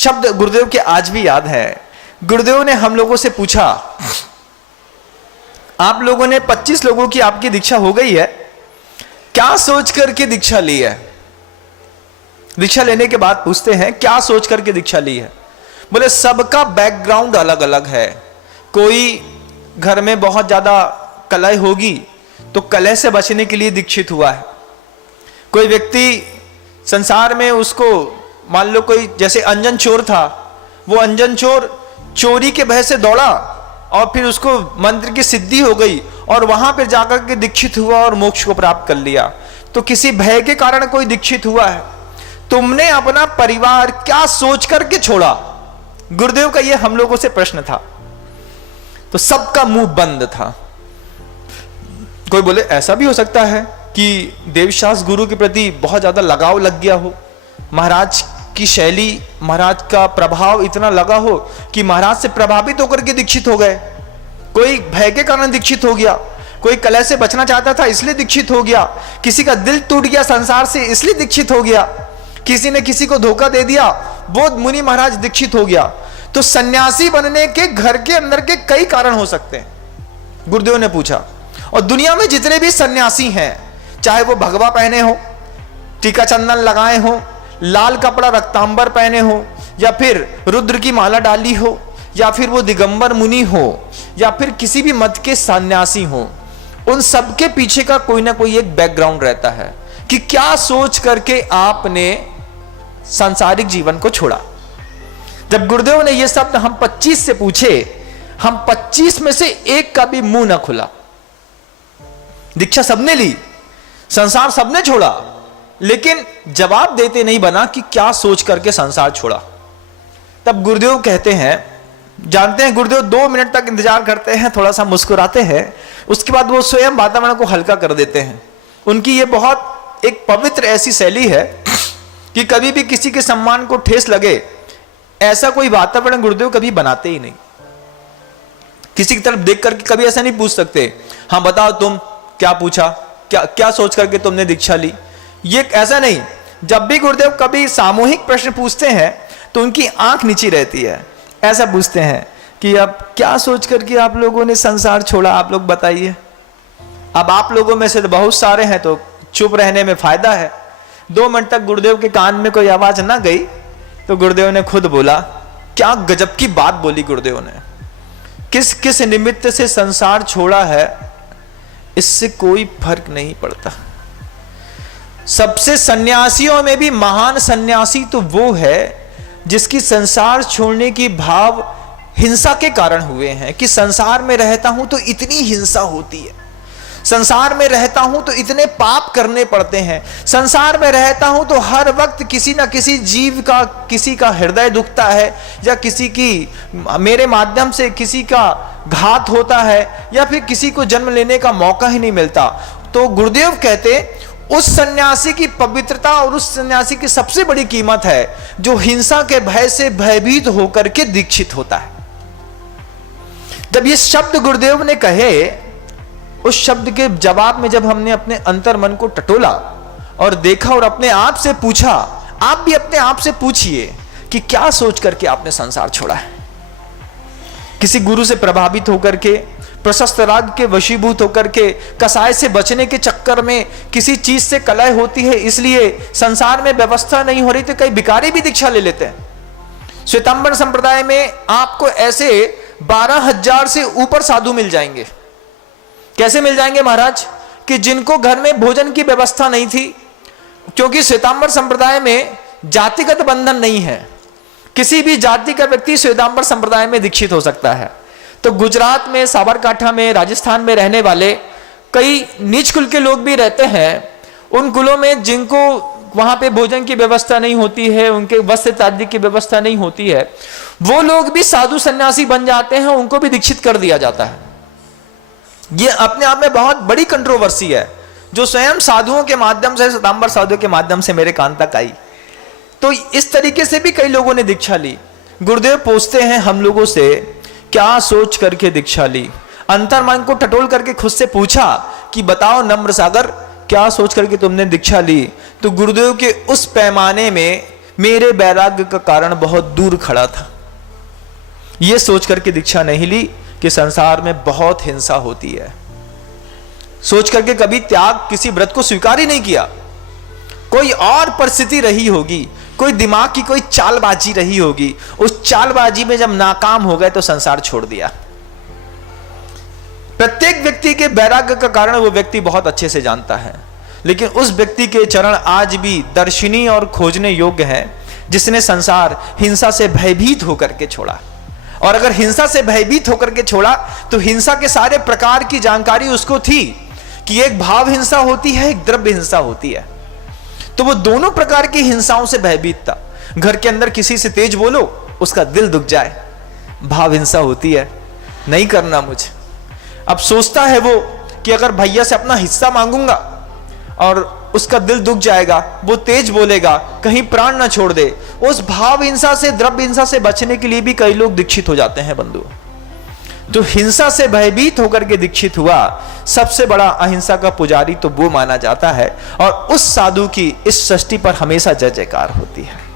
शब्द गुरुदेव के आज भी याद है। गुरुदेव ने हम लोगों से पूछा, आप लोगों ने 25 लोगों की आपकी दीक्षा हो गई है, क्या सोच करके दीक्षा ली है? दीक्षा लेने के बाद पूछते हैं क्या सोच करके दीक्षा ली है? बोले सबका बैकग्राउंड अलग अलग है। कोई घर में बहुत ज्यादा कलह होगी तो कलह से बचने के लिए दीक्षित हुआ है। कोई व्यक्ति संसार में उसको मान लो कोई जैसे अंजन चोर था, वो अंजन चोर चोरी के भय से दौड़ा और फिर उसको मंत्र की सिद्धि हो गई और वहां पर जाकर के दीक्षित हुआ और मोक्ष को प्राप्त कर लिया। तो किसी भय के कारण कोई दीक्षित हुआ है। तुमने अपना परिवार क्या सोच करके छोड़ा? गुरुदेव का यह हम लोगों से प्रश्न था। तो सबका मुंह बंद था। कोई बोले ऐसा भी हो सकता है कि देवशास्त्र गुरु के प्रति बहुत ज्यादा लगाव लग गया हो, महाराज की शैली, महाराज का प्रभाव इतना लगा हो कि महाराज से प्रभावित होकर के दीक्षित हो गए। कोई भय के कारण दीक्षित हो गया, कोई कलह से बचना चाहता था इसलिए दीक्षित हो गया, किसी का दिल टूट गया संसार से इसलिए दीक्षित हो गया, किसी ने किसी को धोखा दे दिया वो मुनि महाराज दीक्षित हो गया। तो सन्यासी बनने के घर के अंदर के कई कारण हो सकते हैं, गुरुदेव ने पूछा। और दुनिया में जितने भी सन्यासी हैं, चाहे वो भगवा पहने हो, टीका चंदन लगाए हो, लाल कपड़ा रक्तांबर पहने हो, या फिर रुद्र की माला डाली हो, या फिर वो दिगंबर मुनि हो, या फिर किसी भी मत के सन्यासी हो, उन सबके पीछे का कोई ना कोई एक बैकग्राउंड रहता है कि क्या सोच करके आपने सांसारिक जीवन को छोड़ा। जब गुरुदेव ने ये शब्द हम 25 से पूछे, हम 25 में से एक का भी मुंह ना खुला। दीक्षा सबने ली, संसार सबने छोड़ा, लेकिन जवाब देते नहीं बना कि क्या सोच करके संसार छोड़ा। तब गुरुदेव कहते हैं, जानते हैं गुरुदेव 2 मिनट तक इंतजार करते हैं, थोड़ा सा मुस्कुराते हैं, उसके बाद वो स्वयं वातावरण को हल्का कर देते हैं। उनकी ये बहुत एक पवित्र ऐसी शैली है कि कभी भी किसी के सम्मान को ठेस लगे ऐसा कोई वातावरण गुरुदेव कभी बनाते ही नहीं। किसी की तरफ देख करके कभी ऐसा नहीं पूछ सकते, हाँ बताओ तुम क्या पूछा, क्या सोच करके तुमने दीक्षा ली। ये ऐसा नहीं, जब भी गुरुदेव कभी सामूहिक प्रश्न पूछते हैं तो उनकी आंख नीची रहती है। ऐसा पूछते हैं कि अब क्या सोच करके आप लोगों ने संसार छोड़ा, आप लोग बताइए। अब आप लोगों में से तो बहुत सारे हैं तो चुप रहने में फायदा है। 2 मिनट तक गुरुदेव के कान में कोई आवाज ना गई तो गुरुदेव ने खुद बोला, क्या गजब की बात बोली गुरुदेव ने। किस किस निमित्त से संसार छोड़ा है इससे कोई फर्क नहीं पड़ता। सबसे सन्यासियों में भी महान सन्यासी तो वो है जिसकी संसार छोड़ने की भाव हिंसा के कारण हुए हैं कि संसार में रहता हूं तो इतनी हिंसा होती है, संसार में रहता हूं तो इतने पाप करने पड़ते हैं, संसार में रहता हूं तो हर वक्त किसी ना किसी जीव का, किसी का हृदय दुखता है, या किसी की मेरे माध्यम से किसी का घात होता है, या फिर किसी को जन्म लेने का मौका ही नहीं मिलता। तो गुरुदेव कहते उस सन्यासी की पवित्रता और उस सन्यासी की सबसे बड़ी कीमत है जो हिंसा के भय से भयभीत होकर के दीक्षित होता है। जब ये शब्द गुरुदेव ने कहे, उस शब्द के जवाब में जब हमने अपने अंतर मन को टटोला और देखा और अपने आप से पूछा, आप भी अपने आप से पूछिए कि क्या सोच करके आपने संसार छोड़ा है। किसी गुरु से प्रभावित होकर के, प्रशस्त राग के वशीभूत होकर के, कसाय से बचने के चक्कर में किसी चीज से कलह होती है इसलिए संसार में व्यवस्था नहीं हो रही तो कई भिखारी भी दीक्षा ले लेते हैं। श्वेतांबर संप्रदाय में आपको ऐसे 12,000 से ऊपर साधु मिल जाएंगे। कैसे मिल जाएंगे महाराज? कि जिनको घर में भोजन की व्यवस्था नहीं थी, क्योंकि श्वेतांबर संप्रदाय में जातिगत बंधन नहीं है, किसी भी जाति का व्यक्ति श्वेतांबर संप्रदाय में दीक्षित हो सकता है। तो गुजरात में, साबरकांठा में, राजस्थान में रहने वाले कई नीच कुल के लोग भी रहते हैं। उन कुलों में जिनको वहां पे भोजन की व्यवस्था नहीं होती है, उनके वस्त्र इत्यादि की व्यवस्था नहीं होती है, वो लोग भी साधु सन्यासी बन जाते हैं, उनको भी दीक्षित कर दिया जाता है। ये अपने आप में बहुत बड़ी कंट्रोवर्सी है जो स्वयं साधुओं के माध्यम से, श्वेतांबर साधुओं के माध्यम से मेरे कान तक आई। तो इस तरीके से भी कई लोगों ने दीक्षा ली। गुरुदेव पूछते हैं हम लोगों से, क्या सोच करके दीक्षा ली? अंतर मन को टटोल करके खुद से पूछा कि बताओ नम्र सागर, क्या सोच करके तुमने दीक्षा ली? तो गुरुदेव के उस पैमाने में मेरे वैराग्य का कारण बहुत दूर खड़ा था। यह सोच करके दीक्षा नहीं ली कि संसार में बहुत हिंसा होती है। सोच करके कभी त्याग किसी व्रत को स्वीकार ही नहीं किया। कोई और परिस्थिति रही होगी, कोई दिमाग की कोई चालबाजी रही होगी, उस चालबाजी में जब नाकाम हो गए तो संसार छोड़ दिया। प्रत्येक व्यक्ति के वैराग्य का कारण वो व्यक्ति बहुत अच्छे से जानता है, लेकिन उस व्यक्ति के चरण आज भी दर्शनीय और खोजने योग्य हैं जिसने संसार हिंसा से भयभीत होकर के छोड़ा। और अगर हिंसा से भयभीत होकर के छोड़ा तो हिंसा के सारे प्रकार की जानकारी उसको थी कि एक भाव हिंसा होती है, एक द्रव्य हिंसा होती है। तो वो दोनों प्रकार की हिंसाओं से भयभीत था। घर के अंदर किसी से तेज बोलो, उसका दिल दुख जाए, भाव हिंसा होती है, नहीं करना मुझे। अब सोचता है वो कि अगर भैया से अपना हिस्सा मांगूंगा और उसका दिल दुख जाएगा, वो तेज बोलेगा, कहीं प्राण ना छोड़ दे। उस भाव हिंसा से, द्रव्य हिंसा से बचने के लिए भी कई लोग दीक्षित हो जाते हैं बंधु। तो हिंसा से भयभीत होकर के दीक्षित हुआ, सबसे बड़ा अहिंसा का पुजारी तो वो माना जाता है। और उस साधु की इस सृष्टि पर हमेशा जय जयकार होती है।